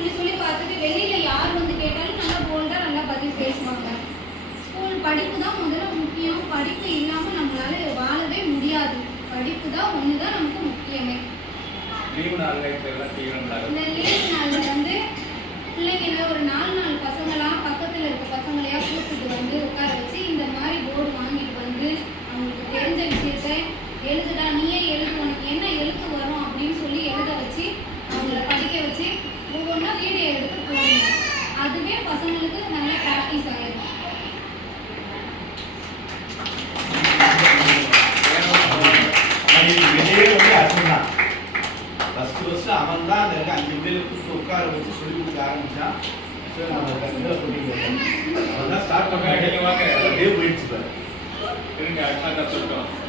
சொல்லி சொல்லி பார்த்துட்டு வெளியில் யார் வந்து கேட்டாலும் நல்லா போல்டாக நல்லா பதில் பேசுவாங்க. ஸ்கூல் படிப்பு தான் முதல்ல முக்கியம். படிப்பு இல்லாமல் நம்மளால வாழவே முடியாது. படிப்பு தான் ஒன்று தான் நமக்கு முக்கியமே. அதுவே பசங்களுக்கு நல்ல ப்ராக்டிஸ் ஆயிடும் இதே வந்து அர்த்தம் தான் ஃபர்ஸ்ட் ஃபர்ஸ்ட் அவன் தான் அந்த இருக்க அஞ்சு பேர் கூப்பிட்டு உட்கார வச்சு சொல்லி கொடுக்க ஆரம்பிச்சான் ஸோ நம்ம இதில் போட்டிங்க அவன் தான் ஸ்டார்ட் பண்ணாங்க நீங்க வாங்க. அப்படியே போயிடுச்சு பாரு இருங்க அடுத்த கற்றுக்கிட்டோம்